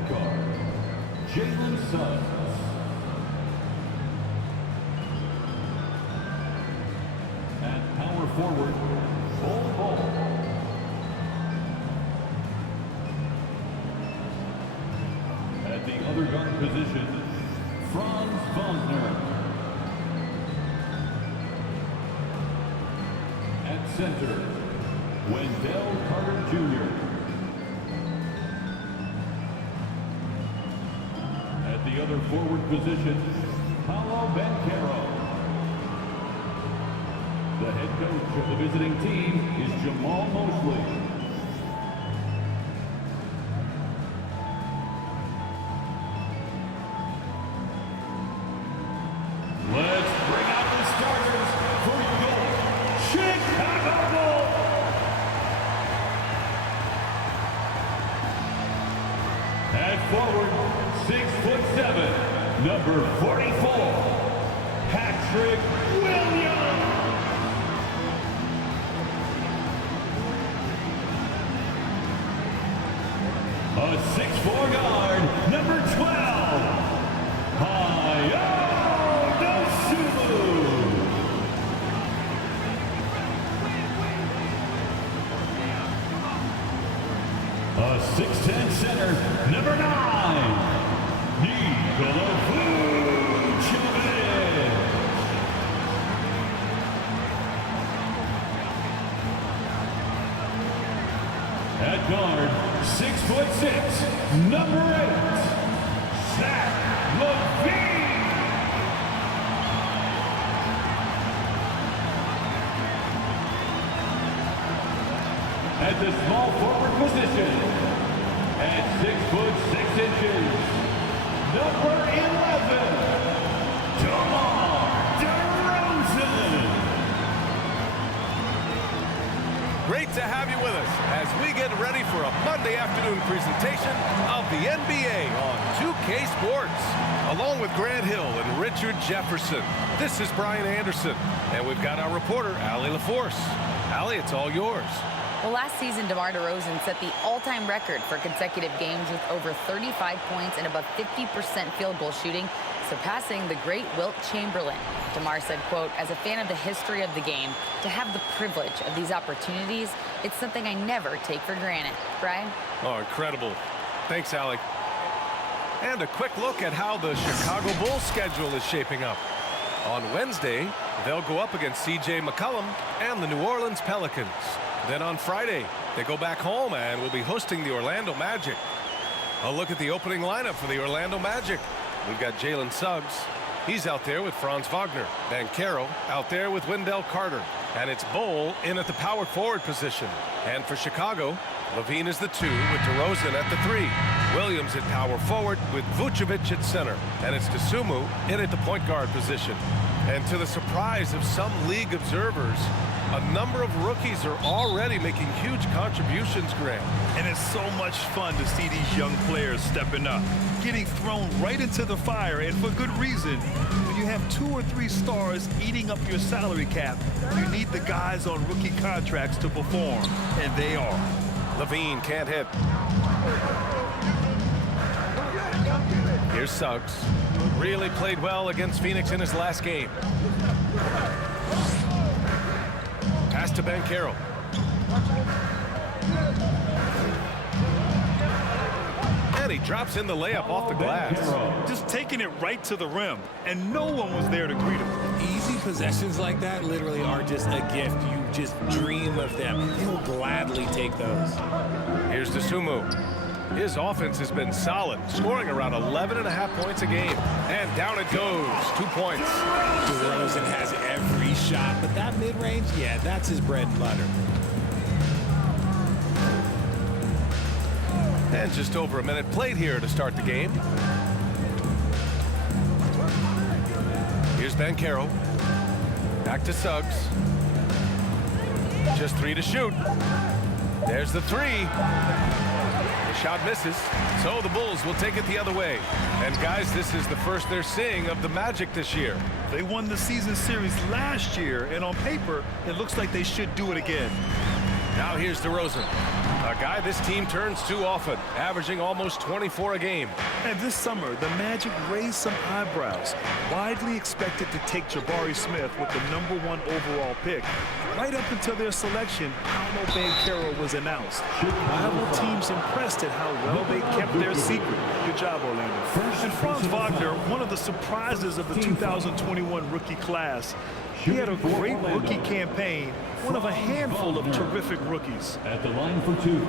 point guard, Jalen Suggs. At power forward, Bol. At the other guard position, Franz Wagner. At center, Wendell Carter Jr. At the other forward position, Paolo Banchero. The head coach of the visiting team is Jamal Mosley. Let's bring out the starters for your Chicago Bulls. At forward, 6'7", number 44, Patrick Williams. A 6'4" guard, number 12, Ayo Dosunmu. A 6'10" center, number 9, Nikola Vucevic. At guard, 6'6", number 8, Zach LaVine. At the small forward position, at 6'6", number 11, DeMar DeRozan. Great to have you with us as we get ready for a Monday afternoon presentation of the NBA on 2K Sports. Along with Grant Hill and Richard Jefferson, this is Brian Anderson, and we've got our reporter, Allie LaForce. Allie, it's all yours. Well, last season, DeMar DeRozan set the all-time record for consecutive games with over 35 points and above 50% field goal shooting, surpassing the great Wilt Chamberlain. DeMar said, quote, "As a fan of the history of the game, to have the privilege of these opportunities, it's something I never take for granted." Brian? Oh, incredible. Thanks, Allie. And a quick look at how the Chicago Bulls schedule is shaping up. On Wednesday, they'll go up against C.J. McCollum and the New Orleans Pelicans. Then on Friday, they go back home and will be hosting the Orlando Magic. A look at the opening lineup for the Orlando Magic. We've got Jalen Suggs. He's out there with Franz Wagner. Banchero out there with Wendell Carter. And it's Bol in at the power forward position. And for Chicago, LaVine is the 2 with DeRozan at the 3. Williams at power forward with Vucevic at center. And it's Dosunmu in at the point guard position. And to the surprise of some league observers, a number of rookies are already making huge contributions, Grant. And it's so much fun to see these young players stepping up, getting thrown right into the fire, and for good reason. When you have 2 or 3 stars eating up your salary cap, you need the guys on rookie contracts to perform, and they are. LaVine can't hit. Here's Suggs. Really played well against Phoenix in his last game. Pass to Banchero. And he drops in the layup off the glass. Just taking it right to the rim, and no one was there to greet him. Easy possessions like that literally are just a gift. You just dream of them. He'll gladly take those. Here's Dosunmu. His offense has been solid, scoring around 11.5 points a game. And down it goes, 2 points. DeRozan has every shot, but that mid-range, yeah, that's his bread and butter. And just over a minute played here to start the game. Here's Banchero. Back to Suggs. Just 3 to shoot. There's the 3. The shot misses, so the Bulls will take it the other way. And guys, this is the first they're seeing of the Magic this year. They won the season series last year, and on paper, it looks like they should do it again. Now here's DeRozan. A guy this team turns to often, averaging almost 24 a game. And this summer, the Magic raised some eyebrows. Widely expected to take Jabari Smith with the #1 overall pick. Right up until their selection, Paolo Banchero was announced. Rival teams impressed at how well they kept their secret. Good job, Orlando. And Franz Wagner, one of the surprises of the 2021 rookie class. He had a great rookie campaign, one of a handful of terrific rookies. At the line for two.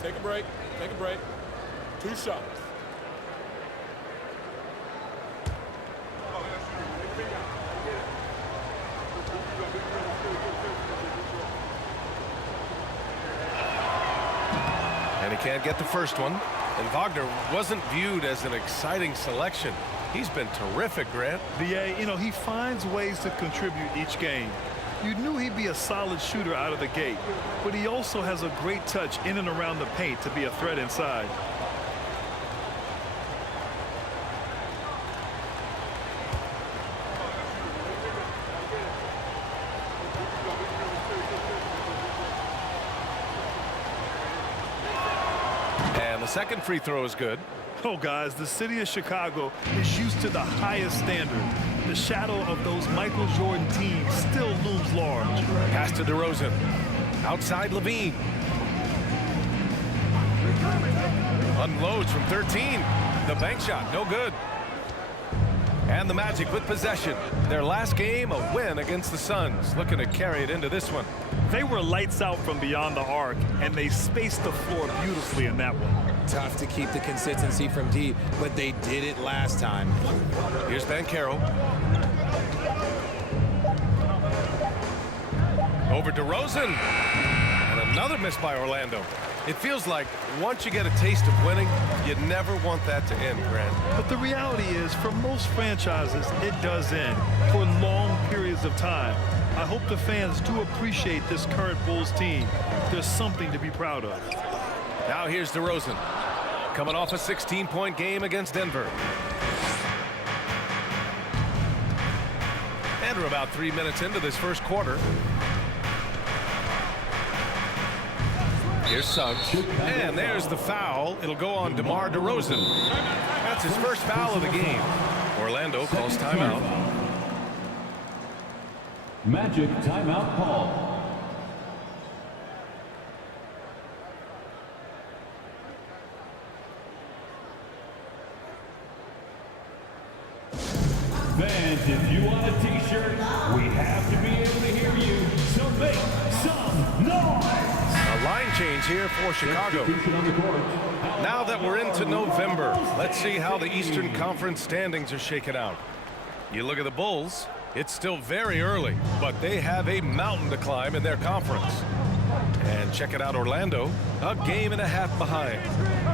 Take a break. Take a break. 2 shots. And he can't get the first one. And Wagner wasn't viewed as an exciting selection. He's been terrific, Grant. Yeah, you know, he finds ways to contribute each game. You knew he'd be a solid shooter out of the gate, but he also has a great touch in and around the paint to be a threat inside. And the second free throw is good. Oh, guys, the city of Chicago is used to the highest standard. The shadow of those Michael Jordan teams still looms large. Pass to DeRozan. Outside Levine. Unloads from 13. The bank shot, no good. And the Magic with possession. Their last game, a win against the Suns. Looking to carry it into this one. They were lights out from beyond the arc, and they spaced the floor beautifully in that one. Tough to keep the consistency from deep, but they did it last time. Here's Banchero. Over DeRozan. And another miss by Orlando. It feels like once you get a taste of winning, you never want that to end, Grant. But the reality is, for most franchises, it does end for long periods of time. I hope the fans do appreciate this current Bulls team. There's something to be proud of. Now here's DeRozan, coming off a 16-point game against Denver. And we're about 3 minutes into this first quarter. Here's Suggs. And there's the foul. It'll go on DeMar DeRozan. That's his first foul of the game. Orlando calls timeout. Magic timeout call. Fans, if you want a t-shirt, we have to be able to hear you. So make some noise. A line change here for Chicago. Now that we're into November, let's see how the Eastern Conference standings are shaken out. You look at the Bulls, it's still very early, but they have a mountain to climb in their conference. And check it out, Orlando, a game and a half behind.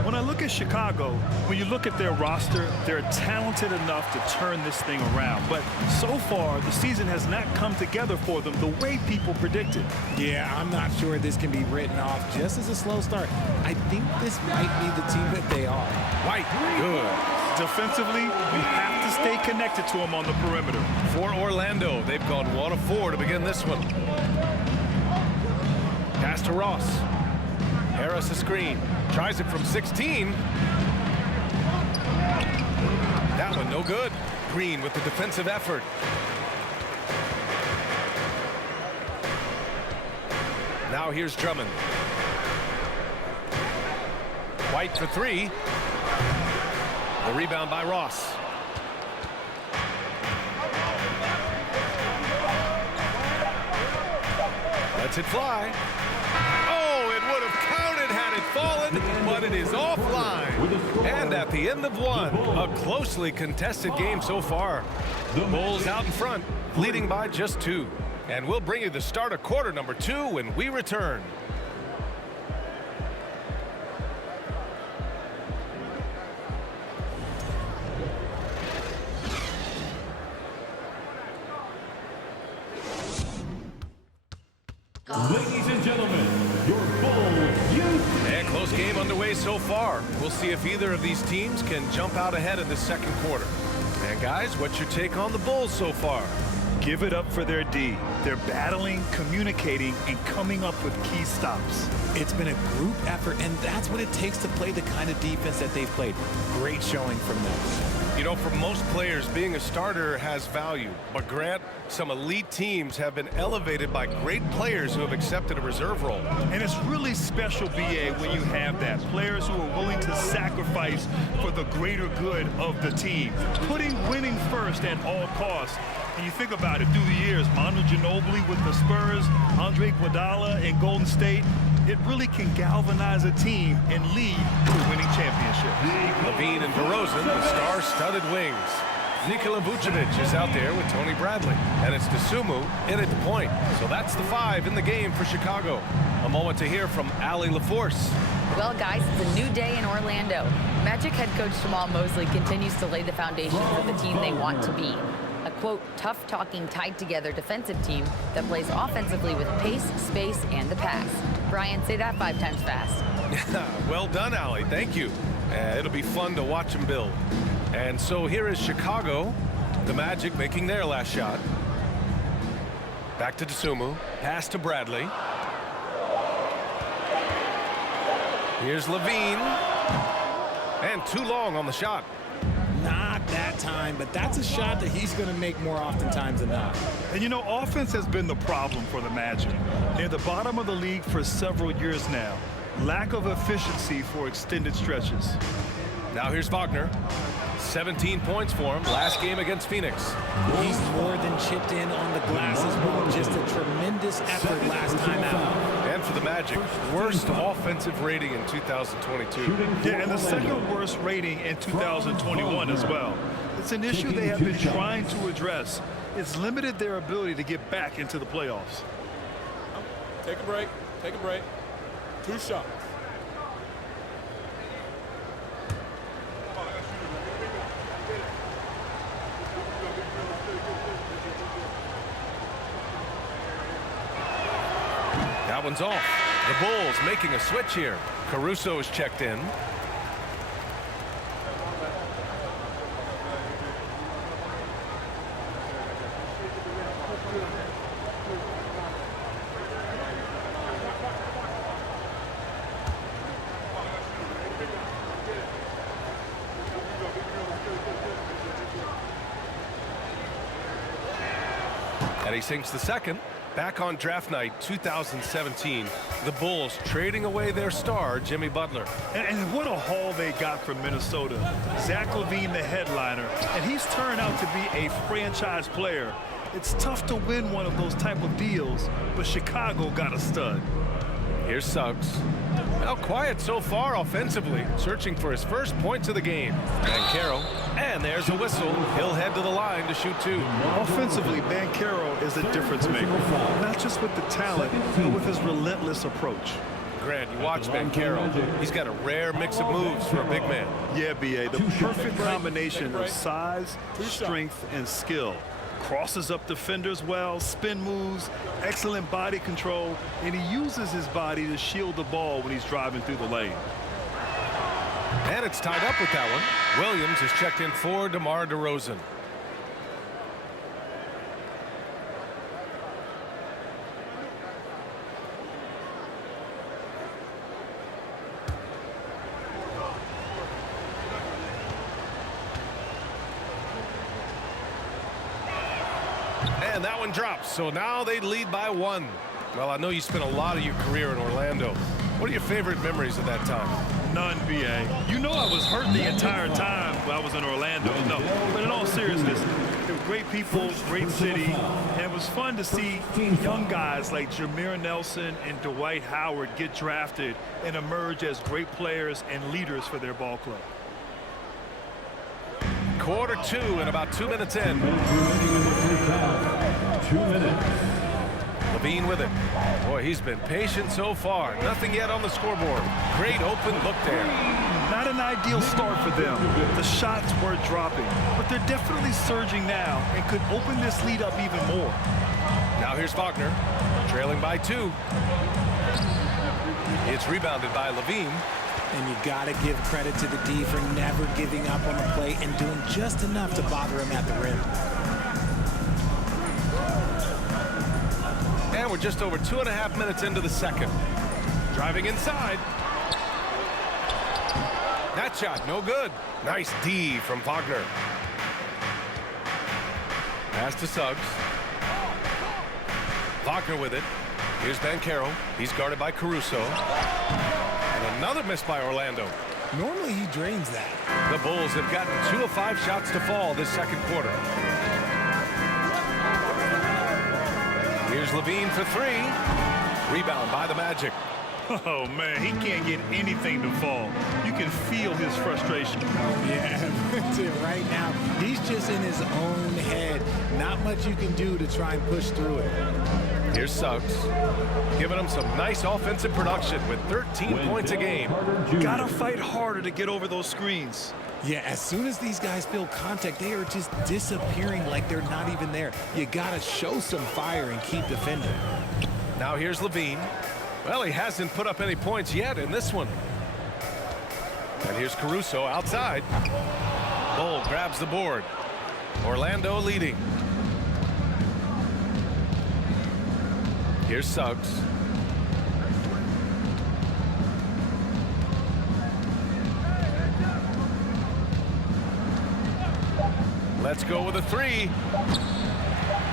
When I look at Chicago, when you look at their roster, they're talented enough to turn this thing around. But so far, the season has not come together for them the way people predicted. Yeah, I'm not sure this can be written off just as a slow start. I think this might be the team that they are. White, good. Defensively, you have to stay connected to them on the perimeter. For Orlando, they've gone 1 of 4 to begin this one. Pass to Ross. Harris a screen. Tries it from 16. That one no good. Green with the defensive effort. Now here's Drummond. White for 3. The rebound by Ross. Lets it fly. Oh, it would have counted had it fallen, but it is offline. And at the end of one, a closely contested game so far. The Bulls out in front, leading by just 2. And we'll bring you the start of quarter number 2 when we return. Ladies and gentlemen, your Bulls youth. And close game underway so far. We'll see if either of these teams can jump out ahead in the second quarter. And And guys, what's your take on the Bulls so far? Give it up for their D. They're battling, communicating, and coming up with key stops. It's been a group effort, and that's what it takes to play the kind of defense that they've played. Great showing from them. You know, for most players, being a starter has value. But Grant, some elite teams have been elevated by great players who have accepted a reserve role. And it's really special, B.A., when you have that. Players who are willing to sacrifice for the greater good of the team. Putting winning first at all costs. And you think about it, through the years, Manu Ginobili with the Spurs, Andre Iguodala in Golden State, it really can galvanize a team and lead to winning championships. LaVine and DeRozan, the star-studded wings. Nikola Vucevic is out there with Tony Bradley. And it's Dosunmu in at the point. So that's the 5 in the game for Chicago. A moment to hear from Allie LaForce. Well, guys, it's a new day in Orlando. Magic head coach Jamal Mosley continues to lay the foundation for the team they want to be. A, quote, tough-talking, tied-together defensive team that plays offensively with pace, space, and the pass. Brian, say that 5 times fast. Well done, Allie. Thank you. It'll be fun to watch them build. And so here is Chicago, the Magic making their last shot. Back to Dosunmu. Pass to Bradley. Here's LaVine. And too long on the shot. Not that time, but that's a shot that he's going to make more oftentimes than not. And you know, offense has been the problem for the Magic. Near the bottom of the league for several years now. Lack of efficiency for extended stretches. Now here's Wagner. 17 points for him last game against Phoenix. He's more than chipped in on the glass as well. Just a tremendous effort last time out. And for the Magic, worst offensive rating in 2022. Yeah, and the second worst rating in 2021 as well. It's an issue they have been trying to address. It's limited their ability to get back into the playoffs. Take a break. Take a break. 2 shots. That one's off. The Bulls making a switch here. Caruso is checked in. And he sinks the second. Back on draft night 2017, the Bulls trading away their star, Jimmy Butler. And what a haul they got from Minnesota. Zach LaVine, the headliner, and he's turned out to be a franchise player. It's tough to win one of those type of deals, but Chicago got a stud. Here's Suggs. Now quiet so far offensively, searching for his first points of the game. Banchero, and there's a whistle. He'll head to the line to shoot 2. Offensively, Banchero is a difference maker, not just with the talent, but with his relentless approach. Grant, you watch Banchero. He's got a rare mix of moves for a big man. Yeah, B.A., the perfect combination of size, strength, and skill. Crosses up defenders well, spin moves, excellent body control, and he uses his body to shield the ball when he's driving through the lane. And it's tied up with that one. Williams is checked in for DeMar DeRozan. And that one drops, so now they lead by 1. Well, I know you spent a lot of your career in Orlando. What are your favorite memories of that time? None, B.A. You know I was hurt the entire time when I was in Orlando. No, but in all seriousness, they were great people, great city, and it was fun to see young guys like Jameer Nelson and Dwight Howard get drafted and emerge as great players and leaders for their ball club. Quarter 2 and about 2 minutes in. 2 minutes. LaVine with it. Boy, he's been patient so far. Nothing yet on the scoreboard. Great open look there. Not an ideal start for them. The shots were dropping, but they're definitely surging now and could open this lead up even more. Now here's Wagner, trailing by 2. It's rebounded by Levine. And you got to give credit to the D for never giving up on the play and doing just enough to bother him at the rim. And we're just over 2.5 minutes into the second. Driving inside. That shot, no good. Nice D from Wagner. Pass to Suggs. Wagner with it. Here's Banchero. He's guarded by Caruso. And another miss by Orlando. Normally he drains that. The Bulls have gotten 2 of 5 shots to fall this second quarter. Here's Levine for 3. Rebound by the Magic. Oh, man, he can't get anything to fall. You can feel his frustration. Yeah, that's it. Right now, he's just in his own head. Not much you can do to try and push through it. Here's Suggs, giving him some nice offensive production with 13 points a game. Gotta fight harder to get over those screens. Yeah, as soon as these guys feel contact, they are just disappearing like they're not even there. You gotta show some fire and keep defending. Now here's Levine. Well, he hasn't put up any points yet in this one. And here's Caruso outside. Bull grabs the board. Orlando leading. Here's Suggs. Let's go with a 3.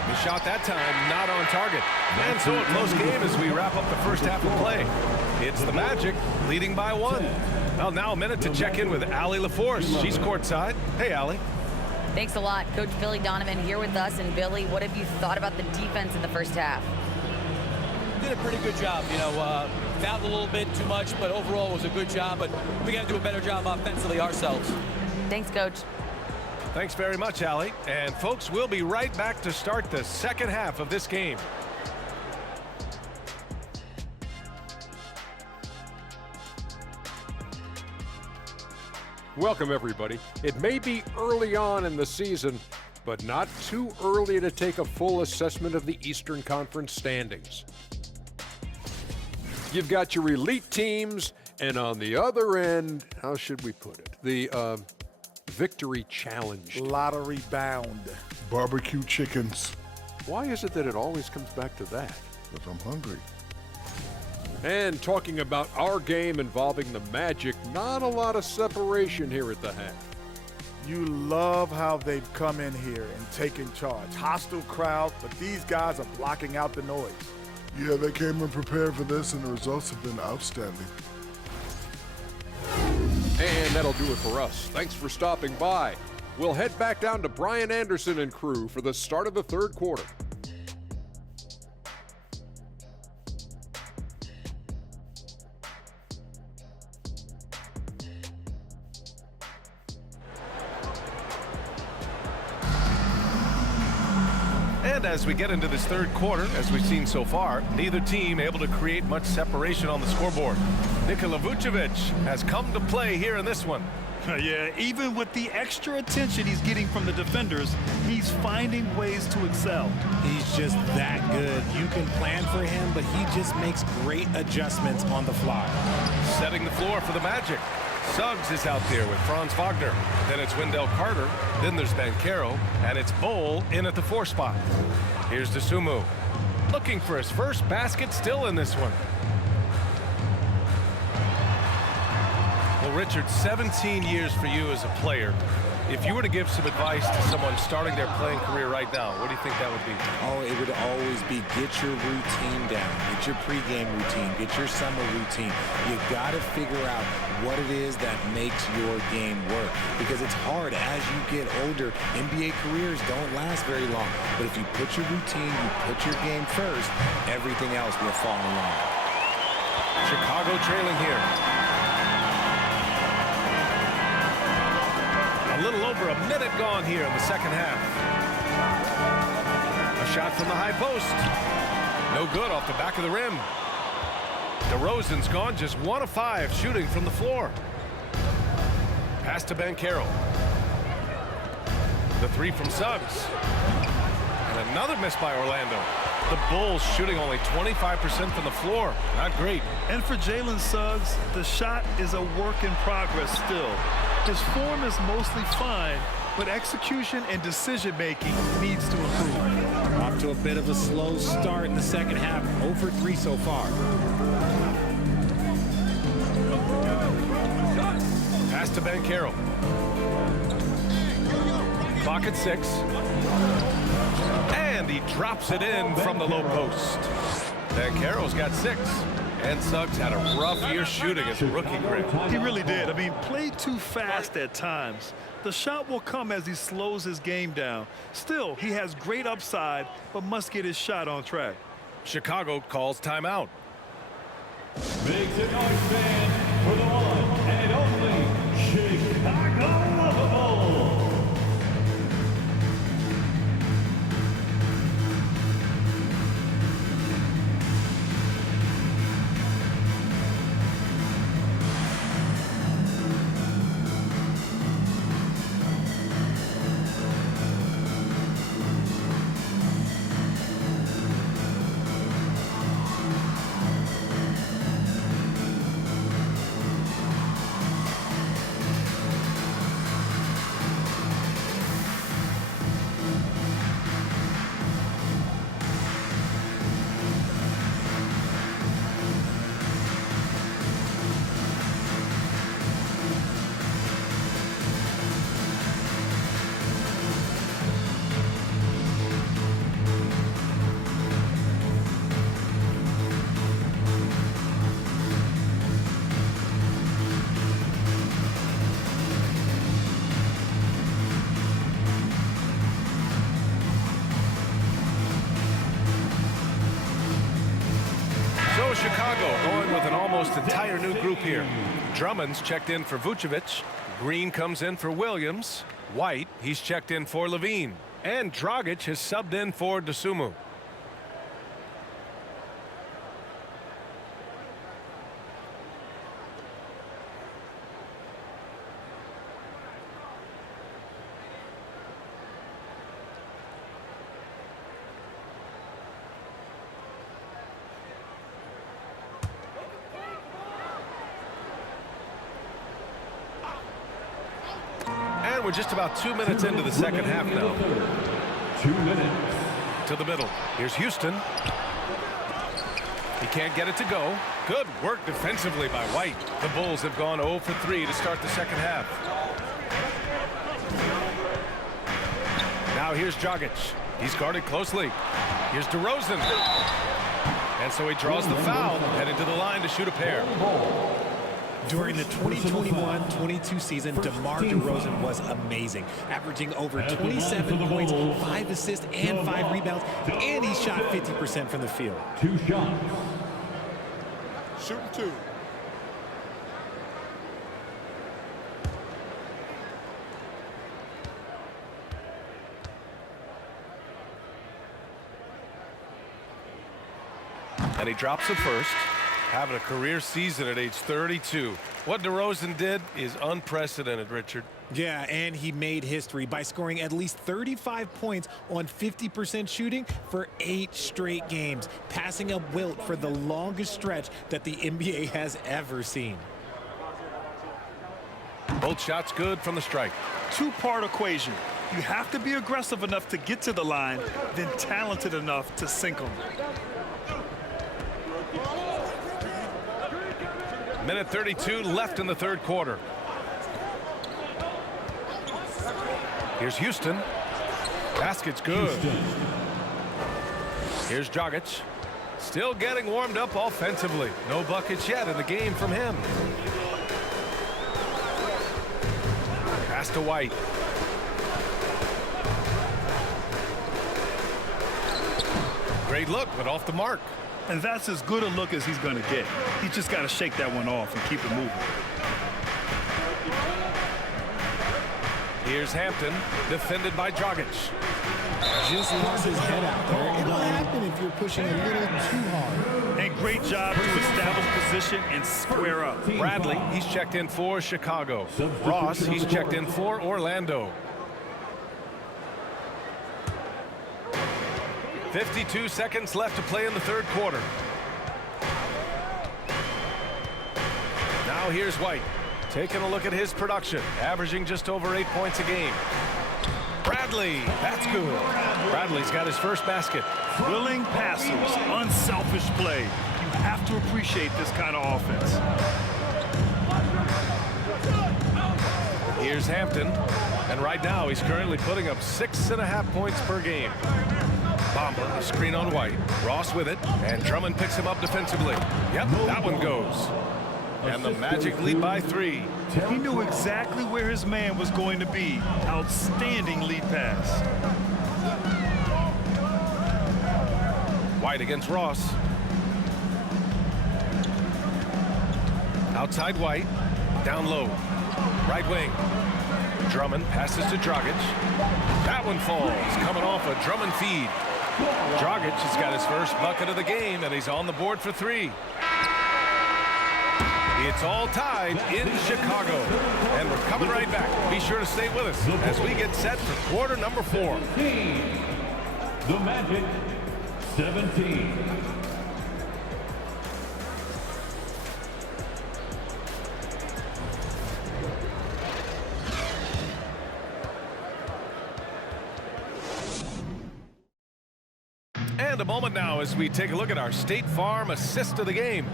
The shot that time not on target. And so a close game as we wrap up the first half of play. It's the Magic leading by 1. Well, now a minute to check in with Allie LaForce. She's courtside. Hey, Allie. Thanks a lot. Coach Billy Donovan here with us. And Billy, what have you thought about the defense in the first half? Did a pretty good job. You know, fouled a little bit too much, but overall it was a good job. But we got to do a better job offensively ourselves. Thanks, Coach. Thanks very much, Allie. And folks, we'll be right back to start the second half of this game. Welcome, everybody. It may be early on in the season, but not too early to take a full assessment of the Eastern Conference standings. You've got your elite teams, and on the other end, how should we put it? The victory challenge. Lottery bound. Barbecue chickens. Why is it that it always comes back to that? Because I'm hungry. And talking about our game involving the Magic, not a lot of separation here at the half. You love how they've come in here and taken charge. Hostile crowd, but these guys are blocking out the noise. Yeah, they came in prepared for this, and the results have been outstanding. And that'll do it for us. Thanks for stopping by. We'll head back down to Brian Anderson and crew for the start of the third quarter. And as we get into this third quarter, as we've seen so far, neither team able to create much separation on the scoreboard. Nikola Vucevic has come to play here in this one. Yeah, even with the extra attention he's getting from the defenders, he's finding ways to excel. He's just that good. You can plan for him, but he just makes great adjustments on the fly. Setting the floor for the Magic. Suggs is out there with Franz Wagner. Then it's Wendell Carter. Then there's Banchero. And it's Bull in at the 4 spot. Here's Dosunmu. Looking for his first basket still in this one. Well, Richard, 17 years for you as a player. If you were to give some advice to someone starting their playing career right now, what do you think that would be? Oh, it would always be get your routine down. Get your pregame routine. Get your summer routine. You got to figure out what it is that makes your game work. Because it's hard as you get older. NBA careers don't last very long. But if you put your routine, you put your game first, everything else will fall in line. Chicago trailing here. A little over a minute gone here in the second half. A shot from the high post. No good off the back of the rim. DeRozan's gone just 1 of 5 shooting from the floor. Pass to Banchero. The 3 from Suggs. And another miss by Orlando. The Bulls shooting only 25% from the floor. Not great. And for Jalen Suggs, the shot is a work in progress still. His form is mostly fine, but execution and decision-making needs to improve. Off to a bit of a slow start in the second half. 0 for 3 so far. Pass to Banchero. Clock at 6. And he drops it in from the low post. Banchero's got 6. And Suggs had a rough year shooting as a rookie, Greg. He really did. I mean, played too fast at times. The shot will come as he slows his game down. Still, he has great upside, but must get his shot on track. Chicago calls timeout. Make some noise, fans, for the one and only Chicago Bulls. Chicago going with an almost entire new group here. Drummond's checked in for Vucevic. Green comes in for Williams. White, he's checked in for Levine. And Dragic has subbed in for Dosunmu. We're just about 2 minutes into the second half now. 2 minutes. To the middle. Here's Houston. He can't get it to go. Good work defensively by White. The Bulls have gone 0 for 3 to start the second half. Now here's Dragic. He's guarded closely. Here's DeRozan. And so he draws the foul, headed to the line to shoot a pair. During the 2021-22 season, DeMar DeRozan was amazing, averaging over 27 points, 5 assists, and 5 rebounds, and he shot 50% from the field. 2 shots. Shooting 2. And he drops it first. Having a career season at age 32. What DeRozan did is unprecedented, Richard. Yeah, and he made history by scoring at least 35 points on 50% shooting for 8 straight games, passing up Wilt for the longest stretch that the NBA has ever seen. Both shots good from the strike. Two-part equation. You have to be aggressive enough to get to the line, then talented enough to sink them. Minute 32 left in the third quarter. Here's Houston. Basket's good. Here's Dragic. Still getting warmed up offensively. No buckets yet in the game from him. Pass to White. Great look, but off the mark. And that's as good a look as he's going to get. He's just got to shake that one off and keep it moving. Here's Hampton, defended by Dragic. Just lost his head out there. It'll happen if you're pushing a little too hard. And great job to establish position and square up. Bradley, he's checked in for Chicago. Ross, he's checked in for Orlando. 52 seconds left to play in the third quarter. Now here's White. Taking a look at his production, averaging just over 8 points a game. Bradley, that's good. Bradley's got his first basket. Willing passers, unselfish play. You have to appreciate this kind of offense. Here's Hampton, and right now he's currently putting up 6.5 points per game. Bamba, a screen on White. Ross with it, and Drummond picks him up defensively. Yep, that one goes. And the Magic lead by 3. He knew exactly where his man was going to be. Outstanding lead pass. White against Ross. Outside White, down low. Right wing. Drummond passes to Dragic. That one falls, coming off a Drummond feed. Dragic has got his first bucket of the game, and he's on the board for 3. It's all tied in Chicago. And we're coming right back. Be sure to stay with us as we get set for quarter number 4. The Magic, 17. And a moment now as we take a look at our State Farm assist of the game.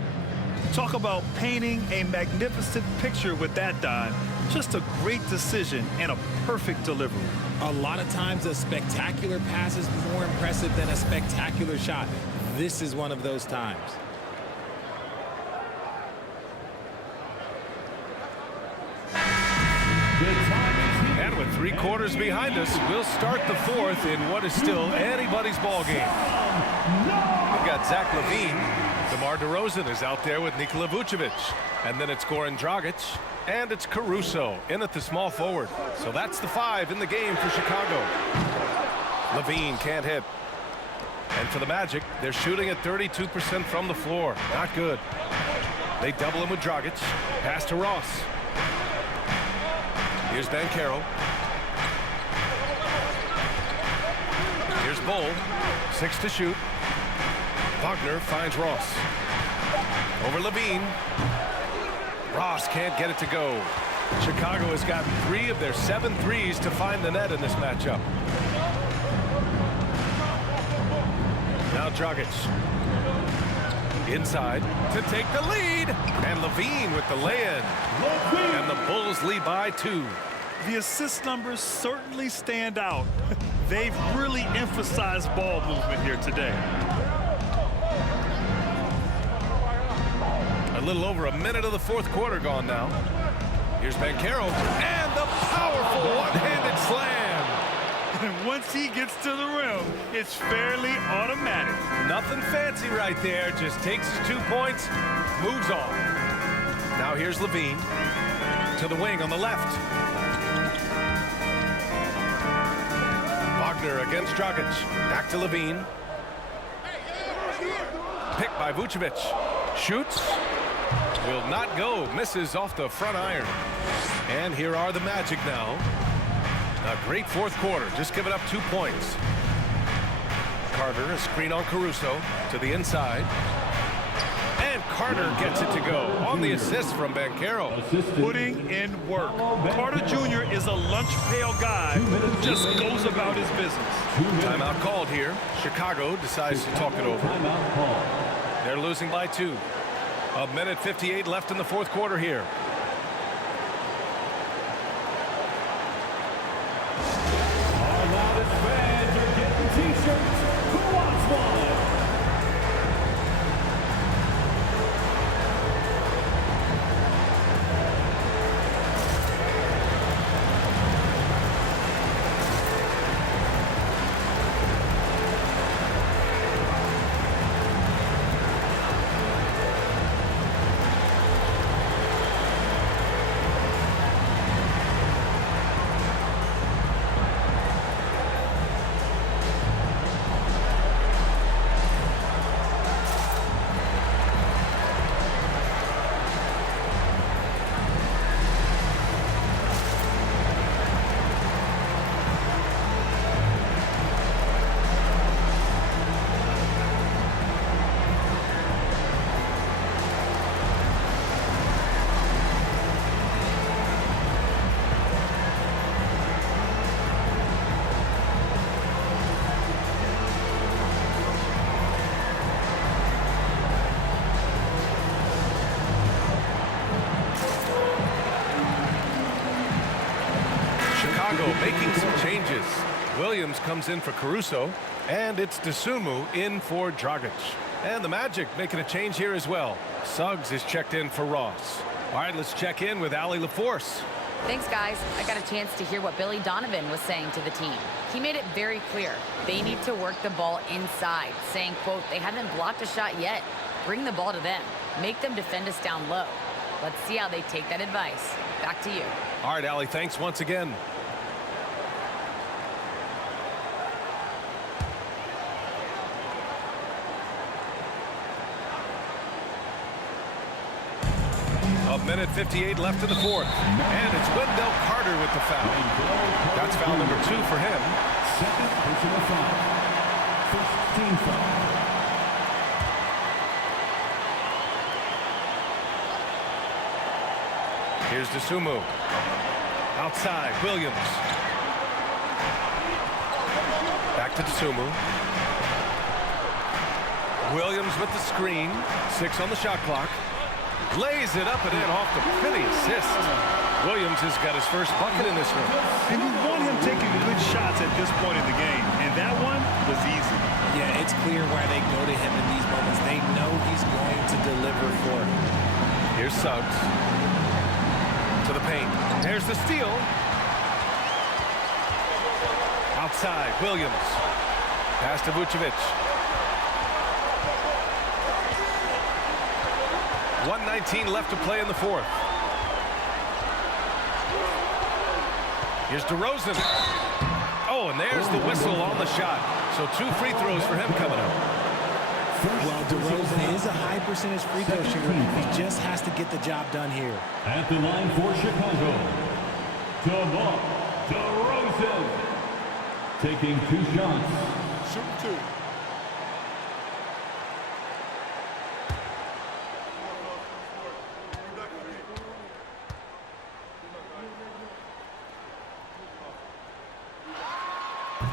Talk about painting a magnificent picture with that, Don. Just a great decision and a perfect delivery. A lot of times a spectacular pass is more impressive than a spectacular shot. This is one of those times. And with 3 quarters behind us, we'll start the 4th in what is still anybody's ball game. We've got Zach LaVine. DeMar DeRozan is out there with Nikola Vucevic. And then it's Goran Dragic. And it's Caruso in at the small forward. So that's the 5 in the game for Chicago. LaVine can't hit. And for the Magic, they're shooting at 32% from the floor. Not good. They double him with Dragic. Pass to Ross. Here's Banchero. Here's Bull. 6 to shoot. Wagner finds Ross. Over LaVine. Ross can't get it to go. Chicago has gotten 3 of their 7 threes to find the net in this matchup. Now Dragic. Inside to take the lead. And LaVine with the lay-in. And the Bulls lead by 2. The assist numbers certainly stand out. They've really emphasized ball movement here today. A little over a minute of the 4th quarter gone now. Here's Banchero, and the powerful one-handed slam. And once he gets to the rim, it's fairly automatic. Nothing fancy right there, just takes his 2 points, moves on. Now here's LaVine to the wing on the left. Wagner against Dragic, back to LaVine. Picked by Vucevic, shoots. Will not go, misses off the front iron. And here are the Magic now. A great 4th quarter, just giving up 2 points. Carter, a screen on Caruso to the inside. And Carter gets it to go on the assist from Banchero. Putting in work. Carter Jr. is a lunch pail guy who just goes about his business. Timeout called here. Chicago decides to talk it over. They're losing by 2. A minute 58 left in the 4th quarter here. Our loudest fans are getting T-shirts. Who wants one? Williams comes in for Caruso, and it's Dosunmu in for Dragic. And the Magic making a change here as well. Suggs is checked in for Ross. All right, let's check in with Allie LaForce. Thanks, guys. I got a chance to hear what Billy Donovan was saying to the team. He made it very clear. They need to work the ball inside, saying, quote, they haven't blocked a shot yet. Bring the ball to them. Make them defend us down low. Let's see how they take that advice. Back to you. All right, Allie, thanks once again. A minute 58 left in the fourth. And it's Wendell Carter with the foul. That's foul number 2 for him. Second personal foul. First team foul. Here's Dosunmu. Outside, Williams. Back to Dosunmu. Williams with the screen. 6 on the shot clock. Lays it up and in off the pretty assist. Williams has got his first bucket in this one. And you want him taking good shots at this point in the game. And that one was easy. Yeah, it's clear why they go to him in these moments. They know he's going to deliver for him. Here's Suggs. To the paint. There's the steal. Outside, Williams. Pass to Vucevic. 1:19 left to play in the fourth. Here's DeRozan. Oh, and there's the whistle on the shot. So 2 free throws for him coming up. Well, DeRozan is a high percentage free throw shooter. He just has to get the job done here. At the line for Chicago, DeMar DeRozan. Taking 2 shots. Shoot 2.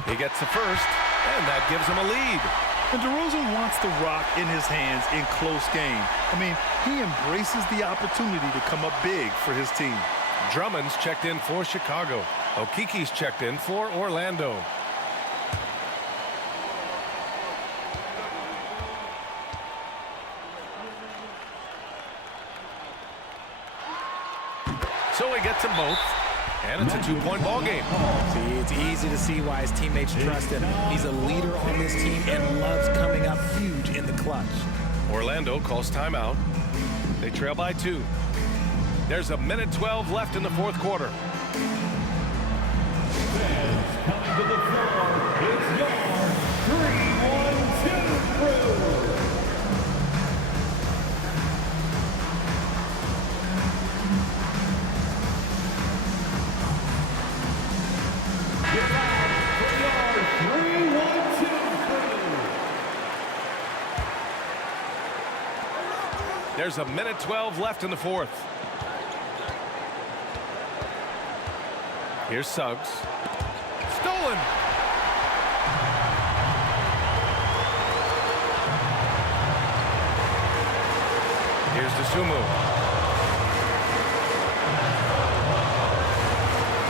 He gets the first, and that gives him a lead. And DeRozan wants the rock in his hands in close game. I mean, he embraces the opportunity to come up big for his team. Drummond's checked in for Chicago. Okiki's checked in for Orlando. So he gets them both, and it's a 2-point ball game. See, it's easy to see why his teammates trust him. He's a leader on this team and loves coming up huge in the clutch. Orlando calls timeout. They trail by 2. There's a minute 12 left in the fourth quarter. Fans coming to the floor. It's your 3-1-2 crew. There's a minute 12 left in the fourth. Here's Suggs. Stolen. Here's Dosunmu.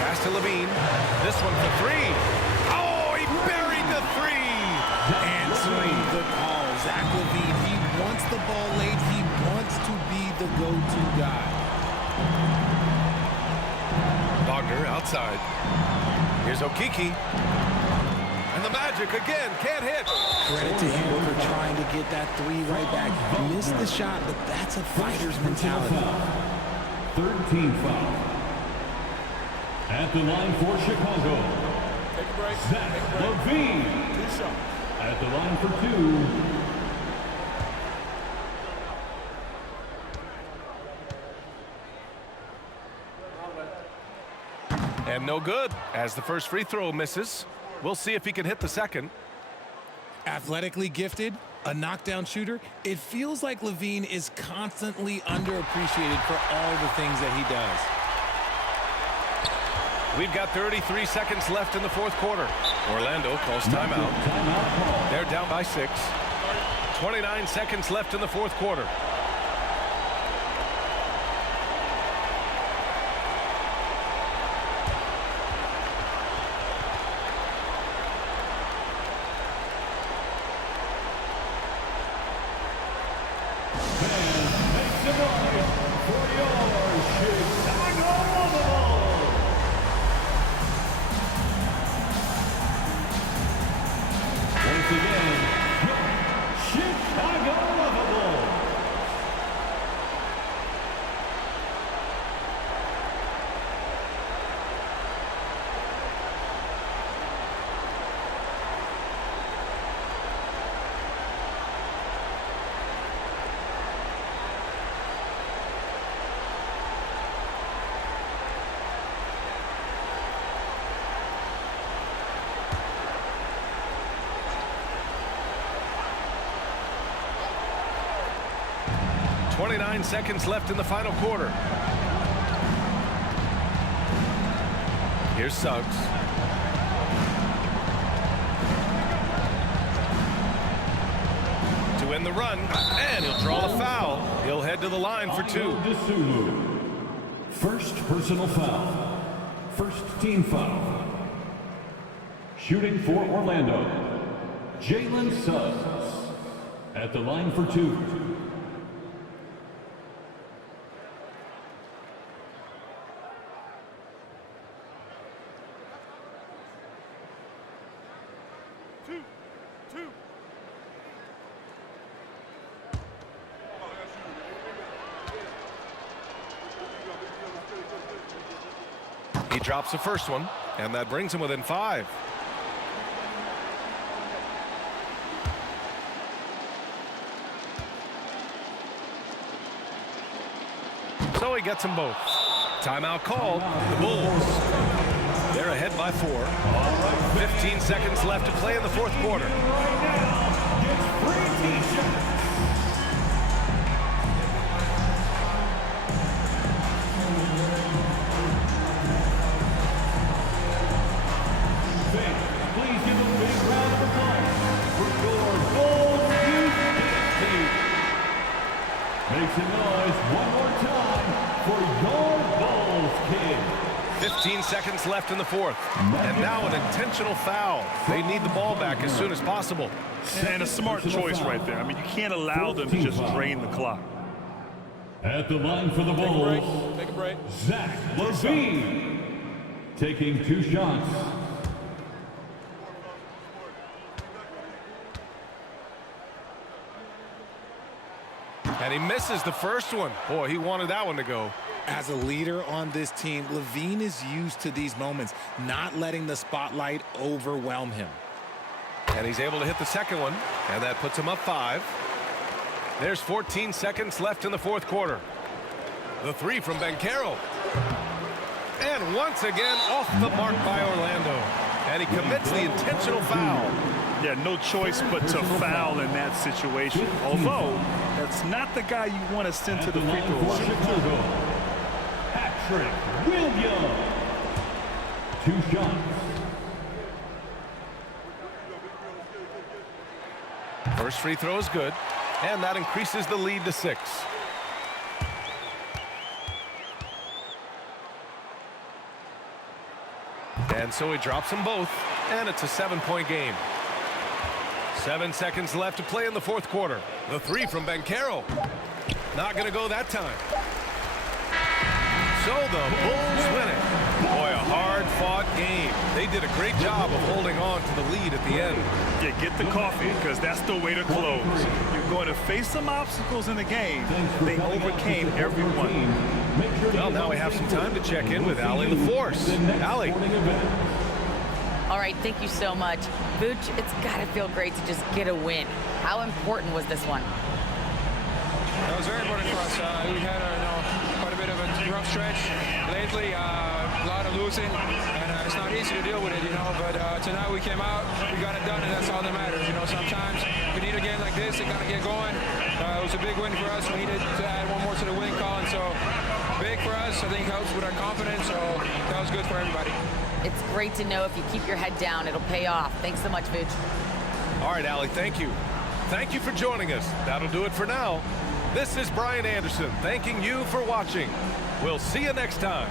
Pass to Levine. This one for 3. Oh, he buried the 3. Answering the call. Zach LaVine, he wants the ball late. He wants to be the go-to guy. Wagner outside. Here's Okiki. And the Magic again can't hit. Credit to him for trying to get that 3 right back. Missed the shot, but that's a fighter's mentality. Third team foul. At the line for Chicago, Zach LaVine. At the line for 2. And no good, as the first free throw misses. We'll see if he can hit the second. Athletically gifted, a knockdown shooter. It feels like LaVine is constantly underappreciated for all the things that he does. We've got 33 seconds left in the fourth quarter. Orlando calls timeout. They're down by 6. 29 seconds left in the fourth quarter. Fans, make some noise for your Chicago Bulls. Once again, your Chicago Bulls. .29 seconds left in the final quarter. Here's Suggs. To end the run, and he'll draw the foul. He'll head to the line for two. Dosunmu. First personal foul. First team foul. Shooting for Orlando, Jalen Suggs. At the line for two. He drops the first one, and that brings him within 5. So he gets them both. Timeout called. The Bulls. They're ahead by 4. 15 seconds left to play in the fourth quarter. Right now, gets free t-shirts. Please give a big round of applause for your Bulls youth team. Make some noise one more time for your Bulls kids. 15 seconds left in the fourth. And now an intentional foul. They need the ball back as soon as possible. And a smart choice right there. I mean, you can't allow them to just drain the clock. At the line for the Bulls, Take a break. Zach LaVine taking 2 shots. And he misses the first one. Boy, he wanted that one to go. As a leader on this team, LaVine is used to these moments, not letting the spotlight overwhelm him. And he's able to hit the second one, and that puts him up 5. There's 14 seconds left in the fourth quarter. The 3 from Banchero. And once again, off the mark by Orlando. And he commits the intentional foul. Yeah, no choice but to foul in that situation. Although, that's not the guy you want to send to the free throw line. Patrick Williams. 2 shots. First free throw is good, and that increases the lead to 6. And so he drops them both, and it's a 7-point game. 7 seconds left to play in the fourth quarter. The 3 from Banchero. Not going to go that time. So the Bulls win it. Boy, a hard-fought game. They did a great job of holding on to the lead at the end. Yeah, get the coffee, because that's the way to close. You're going to face some obstacles in the game. They overcame every one. Well, now we have some time to check in with Allie LaForce. Allie. All right, thank you so much. Vooch, it's got to feel great to just get a win. How important was this one? It was very important for us. We had quite a bit of a rough stretch lately, a lot of losing, and it's not easy to deal with it, but tonight we came out, we got it done, and that's all that matters. Sometimes we need a game like this to kind of get going. It was a big win for us. We needed to add one more to the win column, so big for us. I think helps with our confidence, so that was good for everybody. It's great to know if you keep your head down, it'll pay off. Thanks so much, Vooch. All right, Allie, thank you. Thank you for joining us. That'll do it for now. This is Brian Anderson thanking you for watching. We'll see you next time.